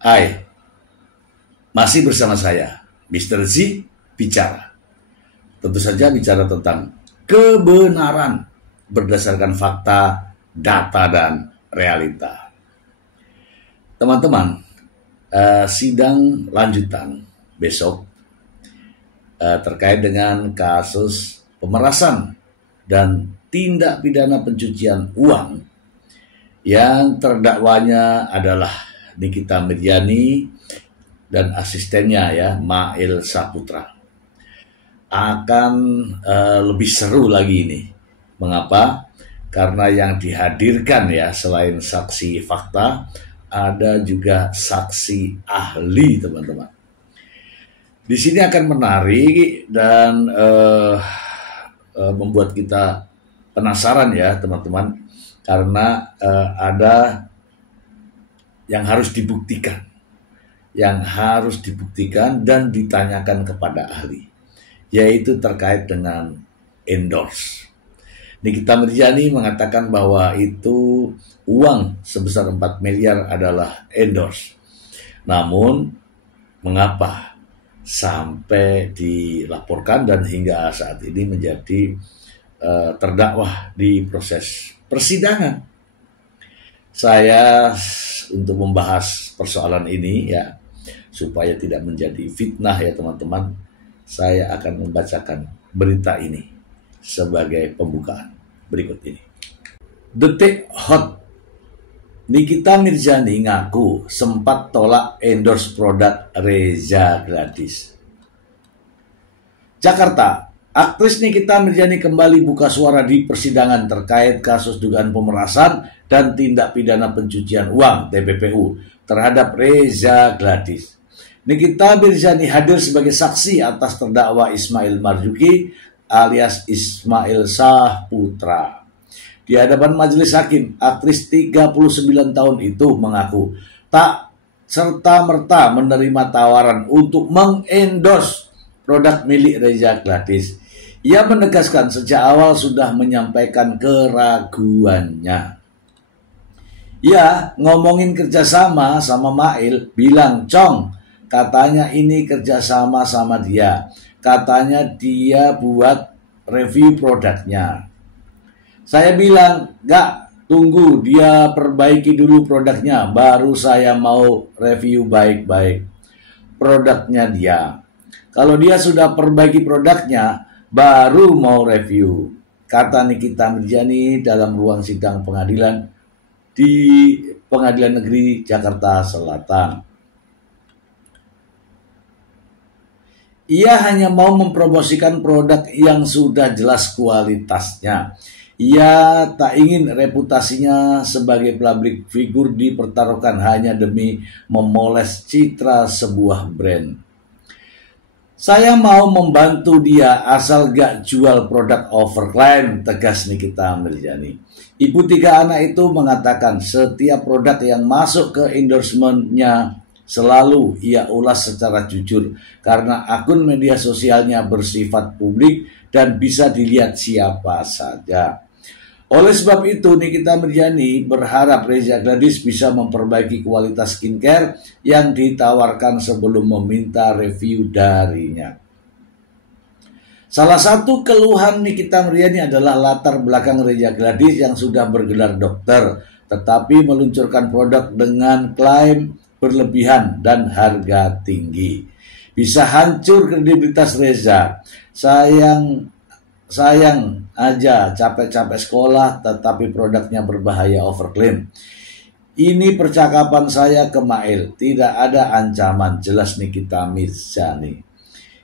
Hai, masih bersama saya, Mr. Z bicara. Tentu saja bicara tentang kebenaran berdasarkan fakta, data, dan realita. Teman-teman, sidang lanjutan besok terkait dengan kasus pemerasan dan tindak pidana pencucian uang yang terdakwanya adalah Nikita Mirzani dan asistennya ya Mail Saputra. Akan lebih seru lagi ini. Mengapa? Karena yang dihadirkan ya selain saksi fakta, ada juga saksi ahli, teman-teman. Di sini akan menarik dan membuat kita penasaran ya teman-teman, karena ada yang harus dibuktikan, dan ditanyakan kepada ahli, yaitu terkait dengan endorse. Nikita Mirzani mengatakan bahwa itu uang sebesar 4 miliar adalah endorse. Namun, mengapa sampai dilaporkan dan hingga saat ini menjadi terdakwa di proses persidangan? Saya untuk membahas persoalan ini ya, supaya tidak menjadi fitnah ya teman-teman, saya akan membacakan berita ini sebagai pembukaan berikut ini. Detik Hot. Nikita Mirzani ngaku sempat tolak endorse produk Reza Gladys. Jakarta. Aktris Nikita Mirzani kembali buka suara di persidangan terkait kasus dugaan pemerasan dan tindak pidana pencucian uang (TPPU) terhadap Reza Gladys. Nikita Mirzani hadir sebagai saksi atas terdakwa Ismail Marzuki alias Ismail Saputra. Di hadapan majelis hakim, aktris 39 tahun itu mengaku tak serta-merta menerima tawaran untuk mengendorse produk milik Reza Gladys. Ia menegaskan sejak awal sudah menyampaikan keraguannya. Ia ngomongin kerjasama sama Mail, bilang, "Cong, katanya ini kerjasama sama dia. Katanya dia buat review produknya." Saya bilang, "Gak, tunggu dia perbaiki dulu produknya, baru saya mau review baik-baik produknya dia. Kalau dia sudah perbaiki produknya, baru mau review," kata Nikita Mirzani dalam ruang sidang pengadilan di Pengadilan Negeri Jakarta Selatan. Ia hanya mau mempromosikan produk yang sudah jelas kualitasnya. Ia tak ingin reputasinya sebagai public figure dipertaruhkan hanya demi memoles citra sebuah brand. "Saya mau membantu dia asal gak jual produk overclaim," tegas Nikita Mirzani. Ibu 3 anak itu mengatakan setiap produk yang masuk ke endorsement-nya selalu ia ulas secara jujur karena akun media sosialnya bersifat publik dan bisa dilihat siapa saja. Oleh sebab itu, Nikita Mirzani berharap Reza Gladys bisa memperbaiki kualitas skincare yang ditawarkan sebelum meminta review darinya. Salah satu keluhan Nikita Mirzani adalah latar belakang Reza Gladys yang sudah bergelar dokter, tetapi meluncurkan produk dengan klaim berlebihan dan harga tinggi. Bisa hancur kredibilitas Reza. Sayang aja capek-capek sekolah tetapi produknya berbahaya overclaim. Ini percakapan saya ke Mail, tidak ada ancaman, jelas Nikita Mirzani.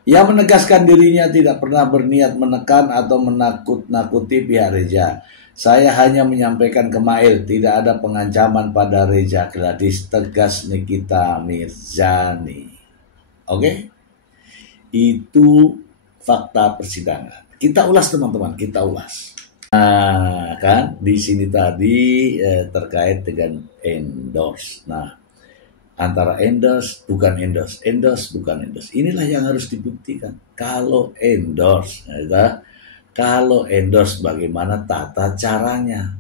Ia menegaskan dirinya tidak pernah berniat menekan atau menakut-nakuti pihak Reza. Saya hanya menyampaikan ke Mail, tidak ada pengancaman pada Reza Gladys, tegas Nikita Mirzani. Oke? Itu fakta persidangan. Kita ulas teman-teman, kita ulas. Nah, kan di sini tadi terkait dengan endorse. Nah, antara endorse bukan endorse, endorse bukan endorse. Inilah yang harus dibuktikan. Kalau endorse, bagaimana tata caranya?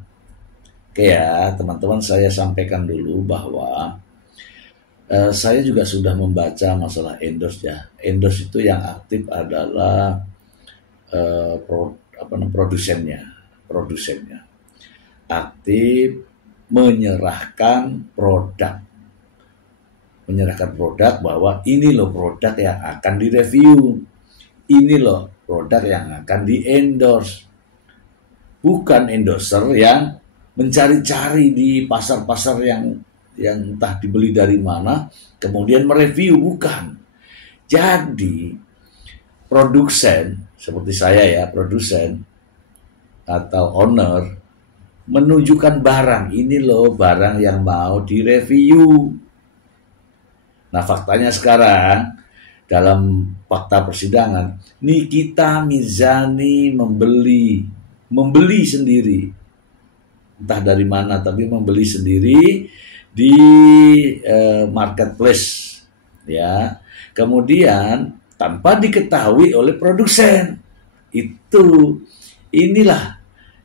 Oke ya, teman-teman, saya sampaikan dulu bahwa Saya juga sudah membaca masalah endorse ya. Endorse itu yang aktif adalah produsennya aktif menyerahkan produk bahwa ini loh produk yang akan direview, ini loh produk yang akan di endorse, bukan endorser yang mencari-cari di pasar-pasar yang entah dibeli dari mana kemudian mereview, bukan. Jadi produsen seperti saya ya, produsen atau owner menunjukkan barang, ini loh barang yang mau direview. Nah, faktanya sekarang dalam fakta persidangan, Nikita Mirzani membeli sendiri, entah dari mana, tapi membeli sendiri di marketplace ya. Kemudian tanpa diketahui oleh produsen.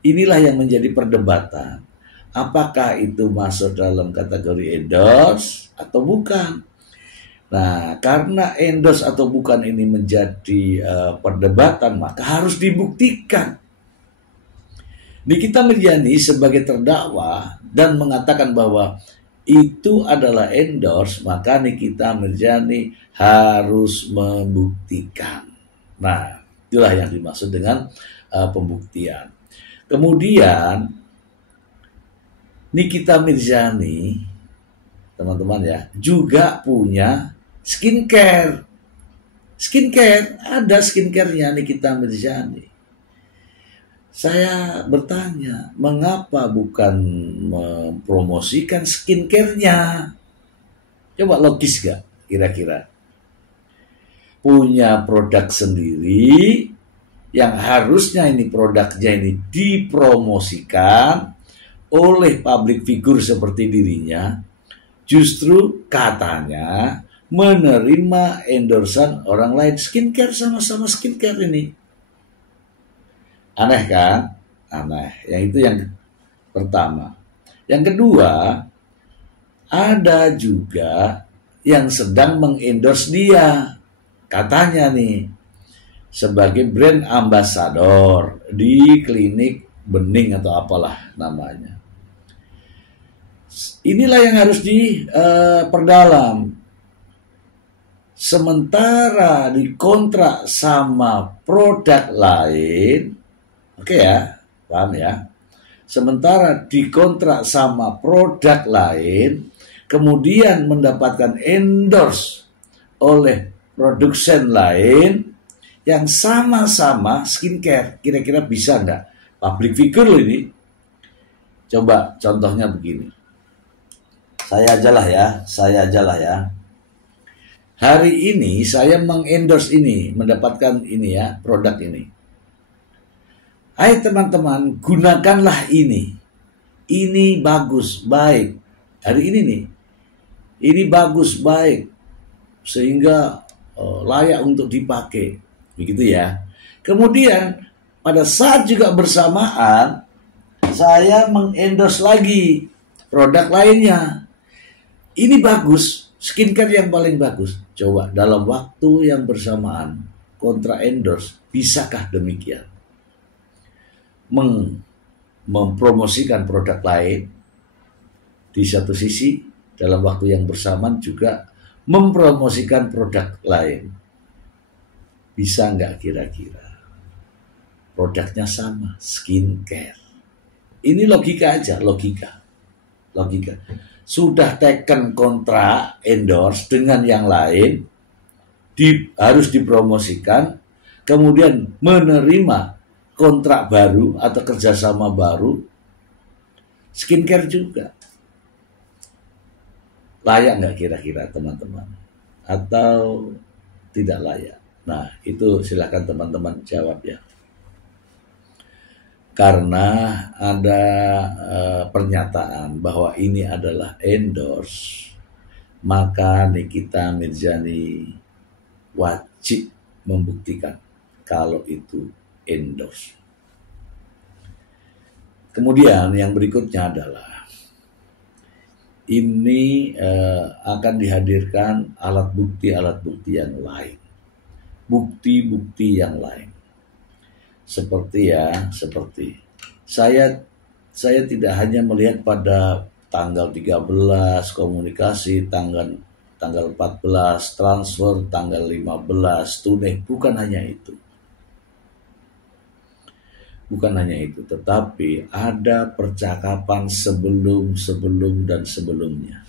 Inilah yang menjadi perdebatan. Apakah itu masuk dalam kategori endorse atau bukan? Nah, karena endorse atau bukan ini menjadi perdebatan, maka harus dibuktikan. Nikita Mirzani sebagai terdakwa dan mengatakan bahwa itu adalah endorse, maka Nikita Mirzani harus membuktikan. Nah, itulah yang dimaksud dengan pembuktian. Kemudian Nikita Mirzani, teman-teman ya, juga punya skincare. Ada skincare-nya Nikita Mirzani. Saya bertanya, mengapa bukan mempromosikan skincare-nya? Coba logis gak kira-kira? Punya produk sendiri yang harusnya ini produknya ini dipromosikan oleh public figure seperti dirinya, justru katanya menerima endorsan orang lain. Skincare, sama-sama skincare ini. Aneh kan? Aneh. Yang itu yang pertama. Yang kedua, ada juga yang sedang mengendorse dia. Katanya nih, sebagai brand ambassador di klinik bening atau apalah namanya. Inilah yang harus diperdalam. Sementara dikontrak sama produk lain, oke ya, paham ya? Sementara dikontrak sama produk lain, kemudian mendapatkan endorse oleh produsen lain yang sama-sama skincare, kira-kira bisa nggak? Public figure loh ini. Coba contohnya begini. Saya ajalah ya. Hari ini saya mengendorse ini, mendapatkan ini ya, produk ini. Hai teman-teman, gunakanlah ini. Ini bagus, baik. Hari ini nih, ini bagus, baik. Sehingga layak untuk dipakai. Begitu ya. Kemudian pada saat juga bersamaan saya mengendorse lagi produk lainnya. Ini bagus, skincare yang paling bagus. Coba dalam waktu yang bersamaan kontra endorse, bisakah demikian? Mempromosikan produk lain di satu sisi, dalam waktu yang bersamaan juga mempromosikan produk lain. Bisa nggak kira-kira? Produknya sama, skincare. Ini logika aja, logika. Sudah taken kontrak endorse dengan yang lain, harus dipromosikan, kemudian menerima kontrak baru atau kerjasama baru, skincare juga. Layak nggak kira-kira teman-teman? Atau tidak layak? Nah, itu silakan teman-teman jawab ya. Karena ada pernyataan bahwa ini adalah endorse, maka Nikita Mirzani wajib membuktikan kalau itu endorse. Kemudian yang berikutnya adalah ini akan dihadirkan alat bukti yang lain, bukti-bukti yang lain. Seperti saya tidak hanya melihat pada tanggal 13 komunikasi, tanggal 14 transfer, tanggal 15 tunai, bukan hanya itu. Bukan hanya itu, tetapi ada percakapan sebelum dan sebelumnya.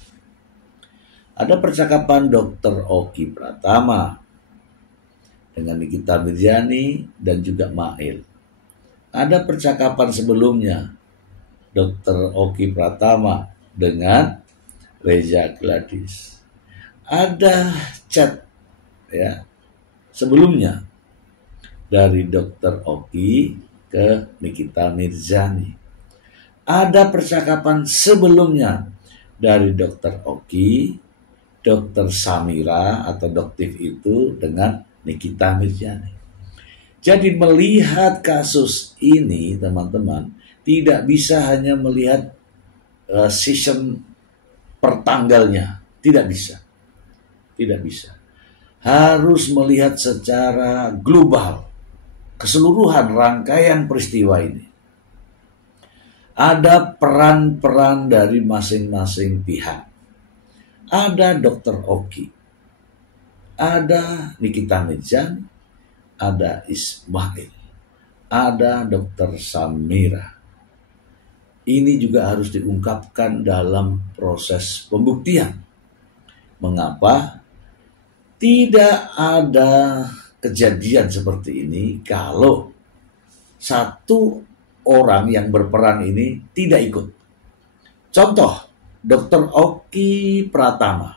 Ada percakapan Dr. Oki Pratama dengan Nikita Mirzani dan juga Mail. Ada percakapan sebelumnya Dr. Oki Pratama dengan Reza Gladys. Ada chat ya sebelumnya dari Dr. Oki ke Nikita Mirzani. Ada percakapan sebelumnya dari Dr. Oki, Dr. Samira atau Doktif itu dengan Nikita Mirzani. Jadi melihat kasus ini teman-teman, tidak bisa hanya melihat season per tanggalnya, tidak bisa. Harus melihat secara global keseluruhan rangkaian peristiwa ini. Ada peran-peran dari masing-masing pihak. Ada Dr. Oki, ada Nikita Mirzani, ada Ismail, ada Dr. Samira. Ini juga harus diungkapkan dalam proses pembuktian. Mengapa tidak ada kejadian seperti ini kalau satu orang yang berperan ini tidak ikut? Contoh, Dr. Oki Pratama.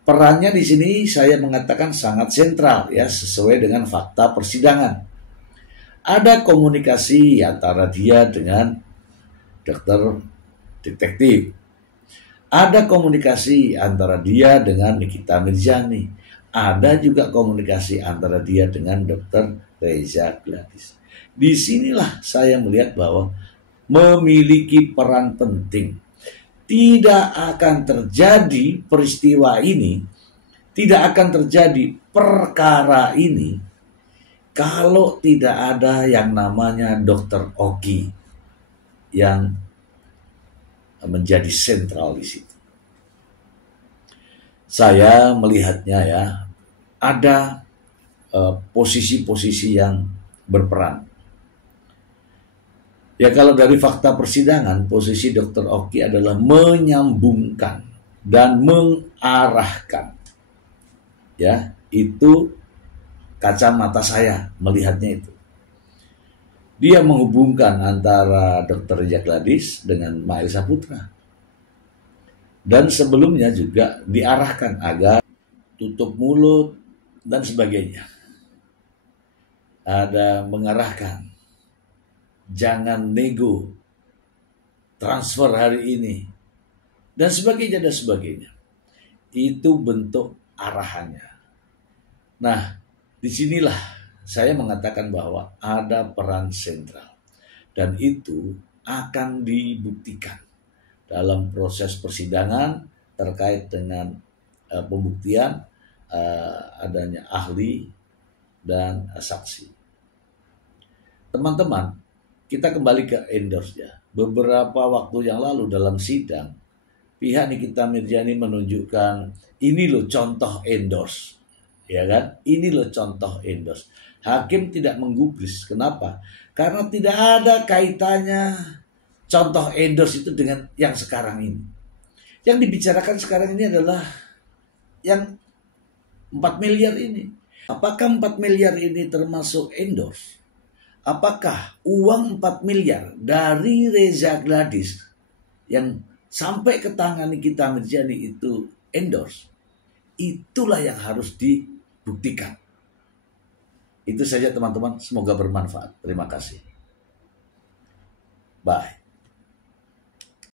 Perannya di sini saya mengatakan sangat sentral ya, sesuai dengan fakta persidangan. Ada komunikasi antara dia dengan dokter detektif. Ada komunikasi antara dia dengan Nikita Mirzani. Ada juga komunikasi antara dia dengan Dr. Reza Gladys. Disinilah saya melihat bahwa memiliki peran penting. Tidak akan terjadi peristiwa ini, tidak akan terjadi perkara ini kalau tidak ada yang namanya Dr. Oki yang menjadi sentral di situ. Saya melihatnya ya, ada posisi-posisi yang berperan. Ya kalau dari fakta persidangan, posisi Dr. Oki adalah menyambungkan dan mengarahkan. Ya, itu kacamata saya melihatnya itu. Dia menghubungkan antara Dr. Reza Gladys dengan Mail Saputra. Dan sebelumnya juga diarahkan agar tutup mulut dan sebagainya. Ada mengarahkan, jangan nego, transfer hari ini, dan sebagainya. Itu bentuk arahannya. Nah, disinilah saya mengatakan bahwa ada peran sentral. Dan itu akan dibuktikan dalam proses persidangan terkait dengan pembuktian adanya ahli dan saksi. Teman-teman, kita kembali ke endorse ya. Beberapa waktu yang lalu dalam sidang, pihak Nikita Mirzani menunjukkan ini loh contoh endorse. Ya kan? Ini loh contoh endorse. Hakim tidak menggubris. Kenapa? Karena tidak ada kaitannya contoh endorse itu dengan yang sekarang ini. Yang dibicarakan sekarang ini adalah yang 4 miliar ini. Apakah 4 miliar ini termasuk endorse? Apakah uang 4 miliar dari Reza Gladys yang sampai ke tangan Nikita Mirzani itu endorse? Itulah yang harus dibuktikan. Itu saja teman-teman, semoga bermanfaat. Terima kasih. Bye.